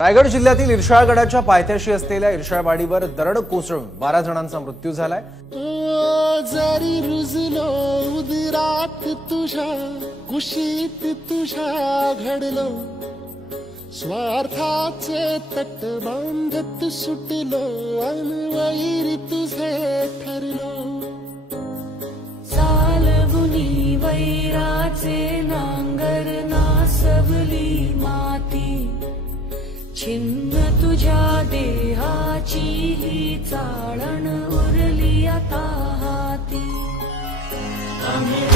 रायगड जिल्ह्यातील इर्शाळगडाच्या पायथ्याशी असलेल्या इर्शाळवाडीवर दरड कोसळून 12 जणांचा मृत्यू झालाय। जरी रुजलो उदरात तुझ्या कुशीत तुझ्या घडलो स्वार्थाचे तट बांधत सुटलो अनवैरी तुझे ठरलो चालवुनी वैराचे नांगर नासवली माती छिन्न तुझ्या देहाची ही चाळण उरली आता हाती आम्ही